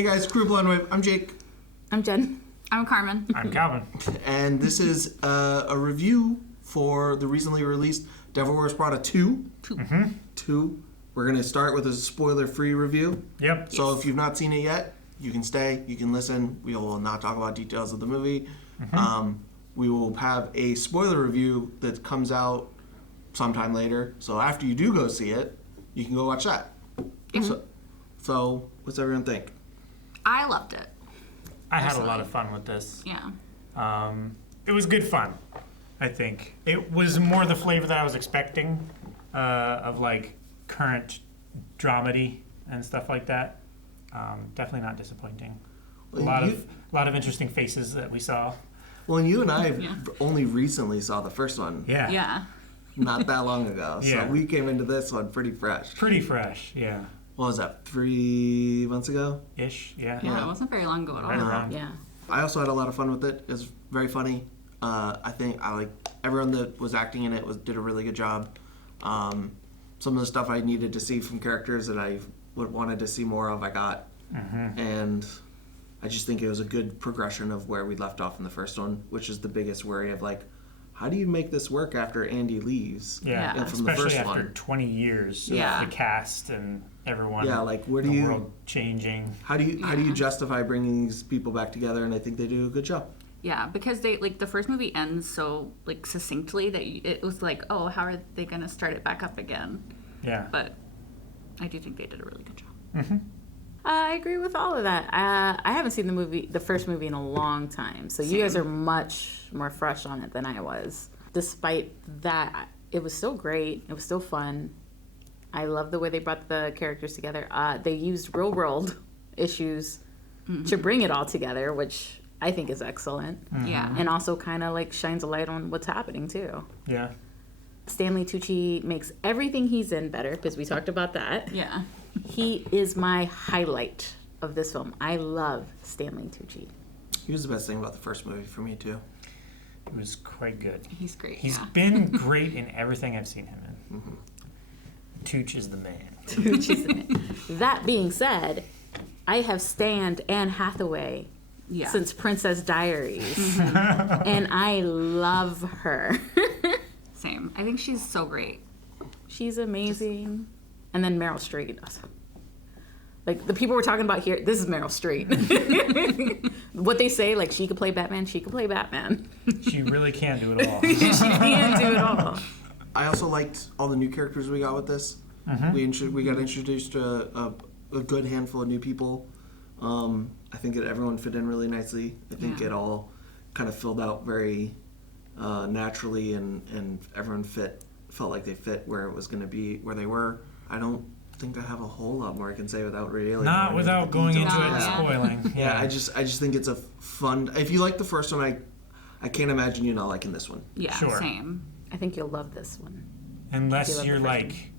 Hey guys, Crew Blind Wave. I'm Jake. I'm Jen. I'm Carmen. I'm Calvin. And this is a review for the recently released Devil Wears Prada 2. Mm-hmm. 2. We're going to start with a spoiler-free review. Yep. So if you've not seen it yet, you can stay, you can listen. We will not talk about details of the movie. Mm-hmm. We will have a spoiler review that comes out sometime later. So after you do go see it, you can go watch that. Mm-hmm. So what's everyone think? I loved it. I had a lot of fun with this. Yeah. It was good fun, I think. It was more the flavor that I was expecting of like current dramedy and stuff like that. Definitely not disappointing. Well, a lot of interesting faces that we saw. Well, and you and I only recently saw the first one. Yeah. Yeah. Not that long ago. Yeah. So we came into this one pretty fresh. Pretty fresh, yeah. What was that, 3 months ago? Ish, yeah. Yeah, it wasn't very long ago at all. Right around. Yeah. I also had a lot of fun with it. It was very funny. I think everyone that was acting in it did a really good job. Some of the stuff I needed to see from characters that I wanted to see more of, I got. Mm-hmm. And I just think it was a good progression of where we left off in the first one, which is the biggest worry of like, how do you make this work after Andy leaves? Yeah, and from especially the first after one. 20 years Yeah. of the cast and everyone, Yeah, like where do the you world changing. how do you justify bringing these people back together? And I think they do a good job. Yeah, because they the first movie ends so succinctly that it was like, oh, how are they gonna start it back up again? Yeah. But I do think they did a really good job. Mm-hmm. I agree with all of that. I haven't seen the first movie in a long time, so you guys are much more fresh on it than I was. Despite that, it was still great. It was still fun. I love the way they brought the characters together. They used real world issues to bring it all together, which I think is excellent. Mm-hmm. Yeah. And also kind of like shines a light on what's happening too. Yeah. Stanley Tucci makes everything he's in better, because we talked about that. Yeah. He is my highlight of this film. I love Stanley Tucci. He was the best thing about the first movie for me too. It was quite good. He's great. He's yeah. been great in everything I've seen him in. Mm-hmm. Tooch is the man. Tucci's in it. That being said, I have stanned Anne Hathaway since Princess Diaries. And I love her. Same. I think she's so great. She's amazing. And then Meryl Streep. Like, the people we're talking about here, this is Meryl Streep. What they say, like, she could play Batman, she could play Batman. She really can do it all. She can do it all. I also liked all the new characters we got with this. Mm-hmm. We got introduced to a good handful of new people. I think that everyone fit in really nicely. I think it all kind of filled out very naturally, and everyone felt like they fit where it was going to be, where they were. I don't think I have a whole lot more I can say without really Not without going into it and Yeah. spoiling. Yeah, I just think it's a fun. If you like the first one, I can't imagine you not liking this one. Yeah. Sure. Same. I think you'll love this one. Unless you're like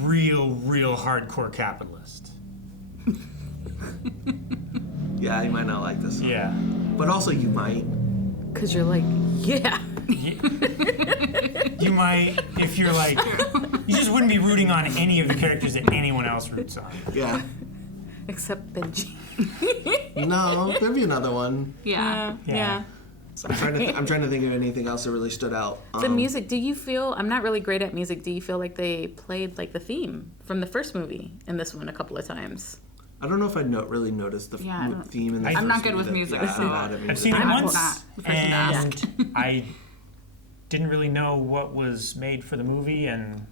real hardcore capitalist. Yeah, you might not like this one. Yeah. But also you might. Because you're like, yeah. You might, if you're like, you just wouldn't be rooting on any of the characters that anyone else roots on. Yeah. Except Benji. No, there'd be another one. Yeah. Yeah. So I'm trying to think of anything else that really stood out. The music, do you feel, I'm not really great at music, do you feel like they played like the theme from the first movie in this one a couple of times? I don't know if I really noticed the theme in the I'm first not good movie with music, Yeah, so I'm bad at music. I've seen it I'm once, not the person to ask. and I didn't really know what was made for the movie and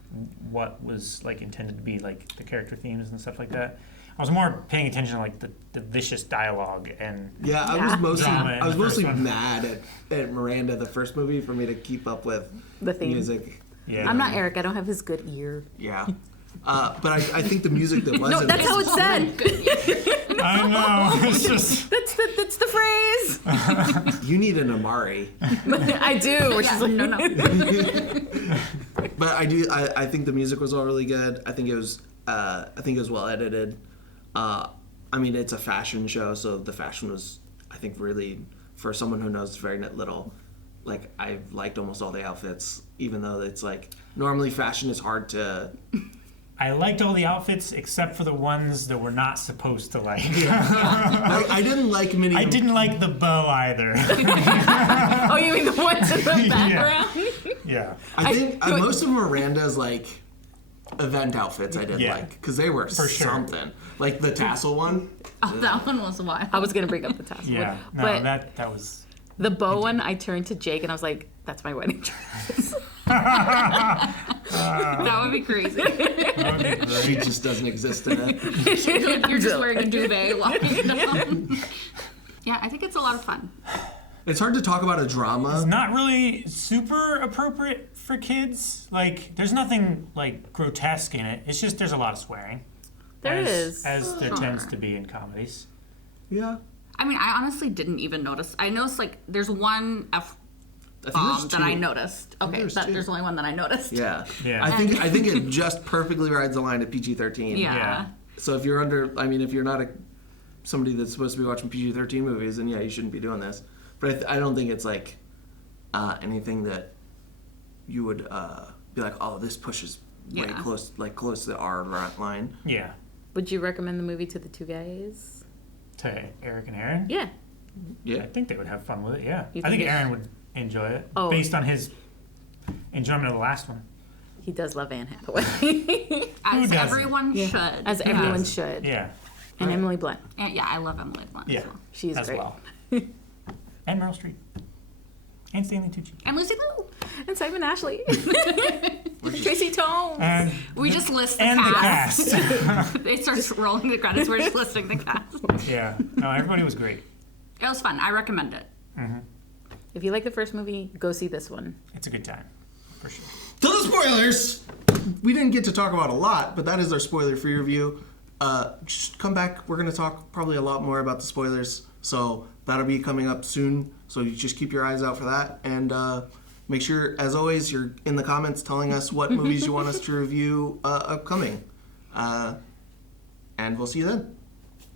what was like intended to be like the character themes and stuff like that. I was more paying attention to like the vicious dialogue and Yeah, I was mostly one. mad at Miranda the first movie for me to keep up with The theme. music. yeah. I'm not Eric, I don't have his good ear. Yeah. But I think the music that was No, in that's this, how it's said. I know. It's just That's the phrase. you need an Amari. I do. Which is like, No. But I think the music was all really good. I think it was well edited. I mean, it's a fashion show, so the fashion was, I think, really, for someone who knows very little, like, I liked almost all the outfits, even though it's like, normally fashion is hard to I liked all the outfits except for the ones that we're not supposed to like. I didn't like many. I didn't like the bow either. Oh, you mean the ones in the background? Yeah. I think most of Miranda's like event outfits I didn't like because they were For sure. something. Like the tassel one. Oh, that one was wild. I was gonna bring up the tassel Yeah. one, No, but that was. the bow one, I turned to Jake and I was like, "That's my wedding dress." That would be crazy. That would be She great. just doesn't exist in it. You're just wearing a duvet walking down. Yeah, I think it's a lot of fun. It's hard to talk about a drama. Not really super appropriate for kids. Like, there's nothing like grotesque in it. It's just there's a lot of swearing. There is. As there tends to be in comedies. Yeah. I mean, I honestly didn't even notice. I noticed like there's one F I think bomb there's that I two. noticed. Okay, there's two. there's only one that I noticed. Yeah. Yeah. I think it just perfectly rides the line at PG-13. Yeah. Yeah. So if you're if you're not somebody that's supposed to be watching PG-13 movies, then yeah, you shouldn't be doing this. But I don't think it's like anything that you would be like, oh, this pushes way Yeah. close to the R line. Yeah. Would you recommend the movie to the two guys? To Eric and Aaron? Yeah. Yeah. I think they would have fun with it, yeah. You I think think it- Aaron would enjoy it. Oh. Based on his enjoyment of the last one. He does love Anne Hathaway. As doesn't? everyone Yeah. should. As Yeah. everyone should. Yeah. And Emily Blunt. And yeah, I love Emily Blunt. Yeah. As well. She is As great. well. And Meryl Streep. And Stanley Tucci. And Lucy Liu. And Simon Ashley. Tracy Tomes. And We just list the and cast. the cast. It starts rolling the credits. We're just listing the cast. Yeah. No, everybody was great. It was fun. I recommend it. If you like the first movie, go see this one. It's a good time. For sure. To the spoilers! We didn't get to talk about a lot, but that is our spoiler-free review. Just come back. We're going to talk probably a lot more about the spoilers. So that'll be coming up soon. So you just keep your eyes out for that. And make sure, as always, you're in the comments telling us what movies you want us to review upcoming. And we'll see you then.